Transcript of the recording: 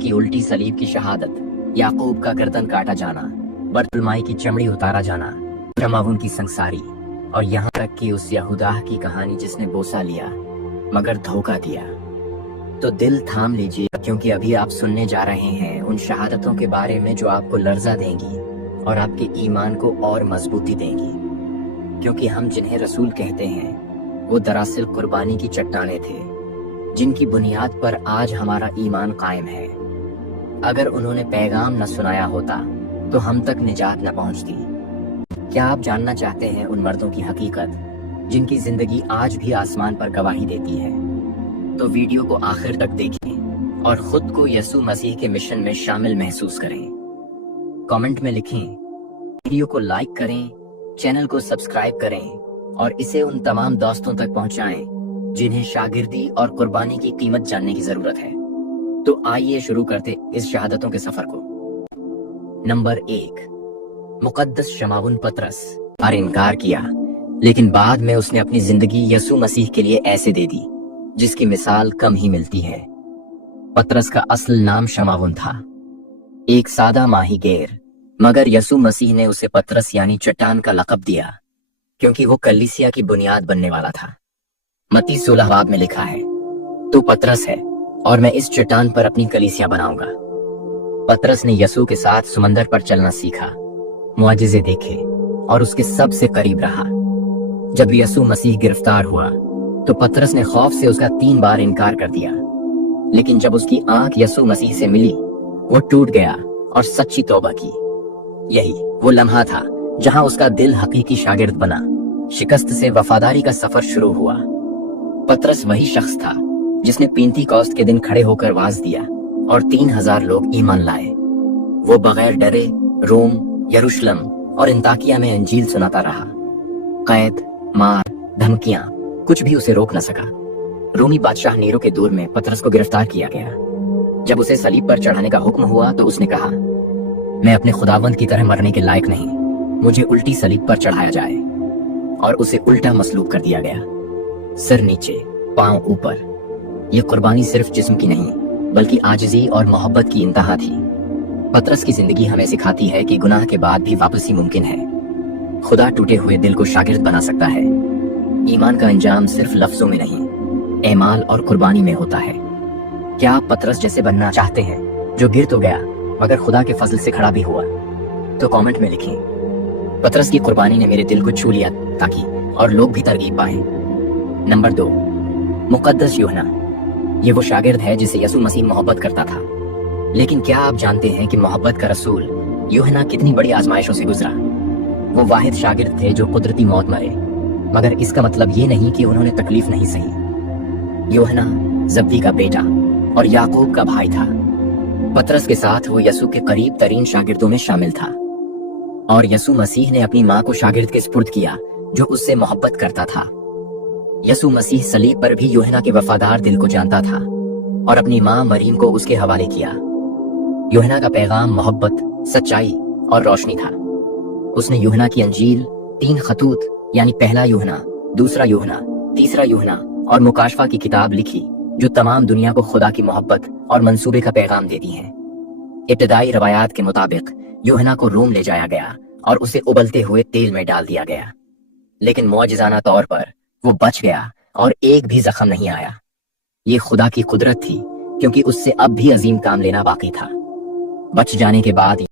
की उल्टी सलीब की शहादत, याकूब का गर्दन काटा जाना, बरतुलमाई की चमड़ी उतारा जाना, शमावुन की संसारी, और यहाँ तक कि उस यहूदाह की कहानी जिसने बोसा लिया मगर धोखा दिया। तो दिल थाम लीजिए, क्योंकि अभी आप सुनने जा रहे हैं उन शहादतों के बारे में जो आपको लर्जा देंगी और आपके ईमान को और मजबूती देंगी। क्योंकि हम जिन्हें रसूल कहते हैं वो दरअसल कुर्बानी की चट्टानें थे, जिनकी बुनियाद पर आज हमारा ईमान कायम है। अगर उन्होंने पैगाम न सुनाया होता तो हम तक निजात न पहुंचती। क्या आप जानना चाहते हैं उन मर्दों की हकीकत जिनकी जिंदगी आज भी आसमान पर गवाही देती है? तो वीडियो को आखिर तक देखें और खुद को यसू मसीह के मिशन में शामिल महसूस करें। कमेंट में लिखें, वीडियो को लाइक करें, चैनल को सब्सक्राइब करें और इसे उन तमाम दोस्तों तक पहुंचाएं जिन्हें शागिर्दी और कुर्बानी की कीमत जानने की जरूरत है। तो आइए शुरू करते इस शहादतों के सफर को। नंबर 1, मुकद्दस शमावुन पतरस पर इनकार किया, लेकिन बाद में उसने अपनी जिंदगी यसू मसीह के लिए ऐसे दे दी जिसकी मिसाल कम ही मिलती है। पतरस का असल नाम शमावुन था, एक सादा माहीगीर, मगर यसू मसीह ने उसे पतरस यानी चट्टान का लक़ब दिया क्योंकि वो कलीसिया की बुनियाद बनने वाला था। मत्ती 16 बाब में लिखा है, तू पतरस है और मैं इस चट्टान पर अपनी कलीसिया बनाऊंगा। पतरस ने यसू के साथ समंदर पर चलना सीखा, मुआजिज़े देखे और उसके सबसे करीब रहा। जब यसू मसीह गिरफ्तार हुआ तो पतरस ने खौफ से उसका 3 बार इनकार कर दिया, लेकिन जब उसकी आंख यसू मसीह से मिली वो टूट गया और सच्ची तौबा की। यही वो लम्हा था जहां उसका दिल हकीकी शागिर्द बना। शिकस्त से वफादारी का सफर शुरू हुआ। पतरस वही शख्स था जिसने पेंतीकोस्त के दिन खड़े होकर वाज दिया और 3000 लोग ईमान लाए। वो बगैर डरे रोम, यरूशलेम और अंताकिया में इंजील सुनाता रहा। कैद, मार, धमकियां, कुछ भी उसे रोक न सका। रोमी बादशाह नीरो के दौर में पतरस को गिरफ्तार किया गया। जब उसे सलीब पर चढ़ाने का हुक्म हुआ तो उसने कहा, मैं अपने खुदावंद की तरह मरने के लायक नहीं, मुझे उल्टी सलीब पर चढ़ाया जाए। और उसे उल्टा मसलूब कर दिया गया, सिर नीचे पांव ऊपर। यह कुर्बानी सिर्फ जिस्म की नहीं बल्कि आजिज़ी और मोहब्बत की इंतहा थी। पतरस की जिंदगी हमें सिखाती है कि गुनाह के बाद भी वापसी मुमकिन है। खुदा टूटे हुए दिल को शागिर्द बना सकता है। ईमान का अंजाम सिर्फ लफ्जों में नहीं, एमाल और कुर्बानी में होता है। क्या आप पतरस जैसे बनना चाहते हैं जो गिर तो गया मगर खुदा के फजल से खड़ा भी हुआ? तो कमेंट में लिखें, पतरस की कुर्बानी ने मेरे दिल को छू लिया ताकि और लोग भी तरगीब पाएं। नंबर 2, मुकद्दस यूहन्ना। ये वो शागिर्द है जिसे यसू मसीह मोहब्बत करता था। लेकिन क्या आप जानते हैं कि मोहब्बत का रसूल यूहन्ना कितनी बड़ी आजमाइशों से गुजरा? वो वाहिद शागिर्द थे जो कुदरती मौत मरे, मगर इसका मतलब ये नहीं कि उन्होंने तकलीफ नहीं सही। यूहन्ना जब्दी का बेटा और याकूब का भाई था। पतरस के साथ वो यसू के करीब तरीन शागिर्दों में शामिल था और यसू मसीह ने अपनी माँ को शागिर्द के सुपुर्द किया जो उससे मोहब्बत करता था। यसू मसीह सलीब पर भी यूहन्ना के वफादार दिल को जानता था और अपनी माँ मरीम को उसके हवाले किया। यूहन्ना का पैगाम मोहब्बत, सच्चाई और रोशनी था। उसने यूहन्ना की अंजील 3 खतूत यानी पहला यूहन्ना, दूसरा यूहन्ना, तीसरा यूहन्ना और मुकाशफा की किताब लिखी जो तमाम दुनिया को खुदा की मोहब्बत और मंसूबे का पैगाम देती हैं। इब्तदाई रवायात के मुताबिक यूहन्ना को रोम ले जाया गया और उसे उबलते हुए तेल में डाल दिया गया, लेकिन मौजिज़ाना तौर पर वो बच गया और एक भी जख्म नहीं आया। ये खुदा की कुदरत थी क्योंकि उससे अब भी अजीम काम लेना बाकी था। बच जाने के बाद